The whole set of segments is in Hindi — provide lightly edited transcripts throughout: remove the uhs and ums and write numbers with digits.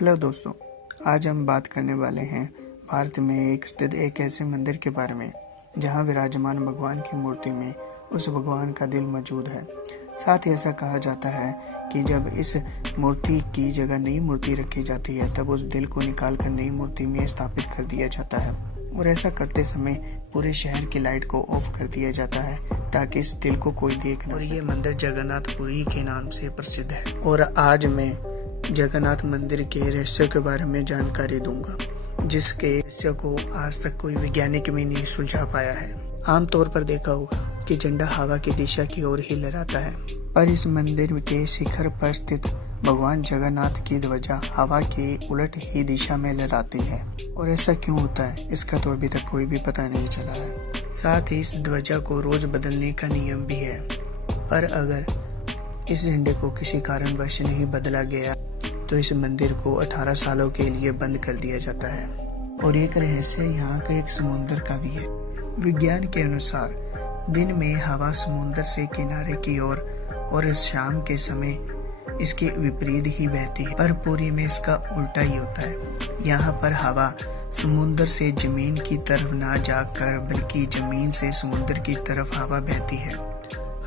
हेलो दोस्तों, आज हम बात करने वाले हैं भारत में एक स्थित एक ऐसे मंदिर के बारे में जहां विराजमान भगवान की मूर्ति में उस भगवान का दिल मौजूद है। साथ ही ऐसा कहा जाता है कि जब इस मूर्ति की जगह नई मूर्ति रखी जाती है तब उस दिल को निकालकर नई मूर्ति में स्थापित कर दिया जाता है और ऐसा करते समय पूरे शहर की लाइट को ऑफ कर दिया जाता है ताकि इस दिल को कोई देख न सके। ये मंदिर जगन्नाथपुरी के नाम से प्रसिद्ध है और आज मैं जगन्नाथ मंदिर के रहस्यों के बारे में जानकारी दूंगा, जिसके रहस्य को आज तक कोई वैज्ञानिक भी नहीं सुलझा पाया है। आमतौर पर देखा होगा कि झंडा हवा की दिशा की ओर ही लहराता है, पर इस मंदिर के शिखर पर स्थित भगवान जगन्नाथ की ध्वजा हवा के उलट ही दिशा में लहराती है। और ऐसा क्यों होता है, इसका तो अभी तक कोई भी पता नहीं चला है। साथ ही इस ध्वजा को रोज बदलने का नियम भी है, पर अगर इस झंडे को किसी कारणवश नहीं बदला गया तो इस मंदिर को 18 सालों के लिए बंद कर दिया जाता है। और एक रहस्य यहाँ का एक समुद्र का भी है। विज्ञान के अनुसार दिन में हवा समुद्र से किनारे की ओर और शाम के समय इसके विपरीत ही बहती है, पर पूरी में इसका उल्टा ही होता है। यहाँ पर हवा समुद्र से जमीन की तरफ ना जाकर बल्कि जमीन से समुद्र की तरफ हवा बहती है।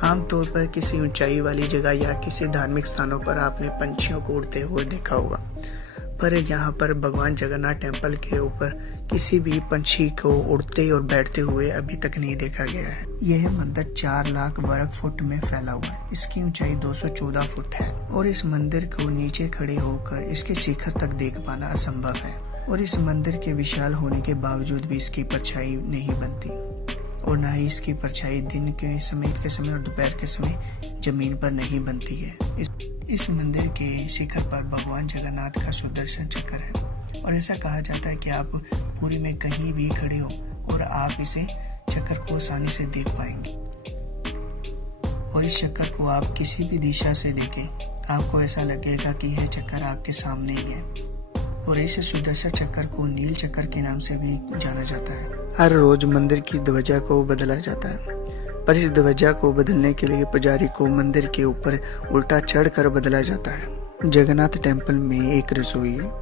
आमतौर पर किसी ऊंचाई वाली जगह या किसी धार्मिक स्थानों पर आपने पंछियों को उड़ते हुए देखा होगा, पर यहाँ पर भगवान जगन्नाथ टेम्पल के ऊपर किसी भी पंछी को उड़ते और बैठते हुए अभी तक नहीं देखा गया है। यह मंदिर 4 लाख वर्ग फुट में फैला हुआ है। इसकी ऊंचाई 214 फुट है और इस मंदिर को नीचे खड़े होकर इसके शिखर तक देख पाना असंभव है। और इस मंदिर के विशाल होने के बावजूद भी इसकी परछाई नहीं बनती और न ही इसकी परछाई दिन के समय और दोपहर के समय जमीन पर नहीं बनती है। इस मंदिर के शिखर पर भगवान जगन्नाथ का सुदर्शन चक्र है और ऐसा कहा जाता है कि आप पुरी में कहीं भी खड़े हो और आप इसे चक्र को आसानी से देख पाएंगे। और इस चक्कर को आप किसी भी दिशा से देखें, आपको ऐसा लगेगा कि यह चक्कर आपके सामने ही है। और इस सुदर्शन चक्कर को नील चक्कर के नाम से भी जाना जाता है। हर रोज मंदिर की ध्वजा को बदला जाता है, पर इस ध्वजा को बदलने के लिए पुजारी को मंदिर के ऊपर उल्टा चढ़कर बदला जाता है। जगन्नाथ टेम्पल में एक रसोई है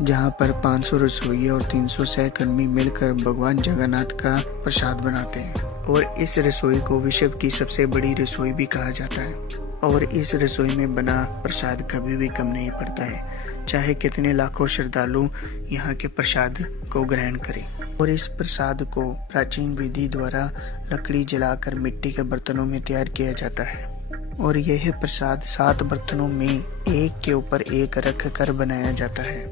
जहां पर 500 रसोई और 300 सहकर्मी मिलकर भगवान जगन्नाथ का प्रसाद बनाते हैं। और इस रसोई को विश्व की सबसे बड़ी रसोई भी कहा जाता है। और इस रसोई में बना प्रसाद कभी भी कम नहीं पड़ता है, चाहे कितने लाखों श्रद्धालु यहाँ के प्रसाद को ग्रहण करें। और इस प्रसाद को प्राचीन विधि द्वारा लकड़ी जलाकर मिट्टी के बर्तनों में तैयार किया जाता है। और यह प्रसाद 7 बर्तनों में एक के ऊपर एक रख कर बनाया जाता है।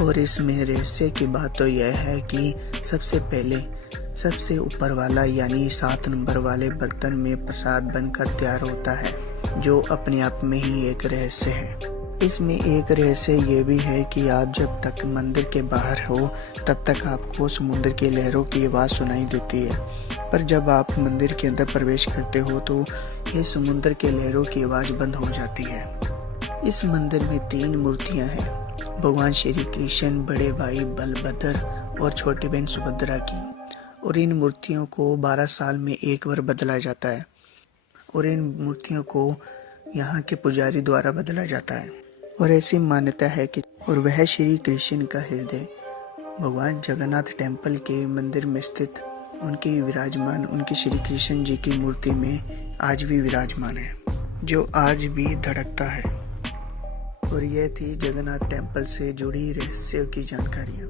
और इसमें रहस्य की बात तो यह है कि सबसे पहले सबसे ऊपर वाला यानी 7 नंबर वाले बर्तन में प्रसाद बनकर तैयार होता है, जो अपने आप में ही एक रहस्य है। इसमें एक रहस्य ये भी है कि आप जब तक मंदिर के बाहर हो तब तक आपको समुद्र की लहरों की आवाज़ सुनाई देती है, पर जब आप मंदिर के अंदर प्रवेश करते हो तो ये समुद्र के लहरों की आवाज़ बंद हो जाती है। इस मंदिर में 3 मूर्तियां हैं, भगवान श्री कृष्ण, बड़े भाई बलभद्र और छोटी बहन सुभद्रा की। और इन मूर्तियों को 12 साल में एक बार बदला जाता है और इन मूर्तियों को यहाँ के पुजारी द्वारा बदला जाता है। और ऐसी मान्यता है कि और वह श्री कृष्ण का हृदय भगवान जगन्नाथ टेम्पल के मंदिर में स्थित उनकी श्री कृष्ण जी की मूर्ति में आज भी विराजमान है, जो आज भी धड़कता है। और यह थी जगन्नाथ टेम्पल से जुड़ी रहस्यों की जानकारियाँ।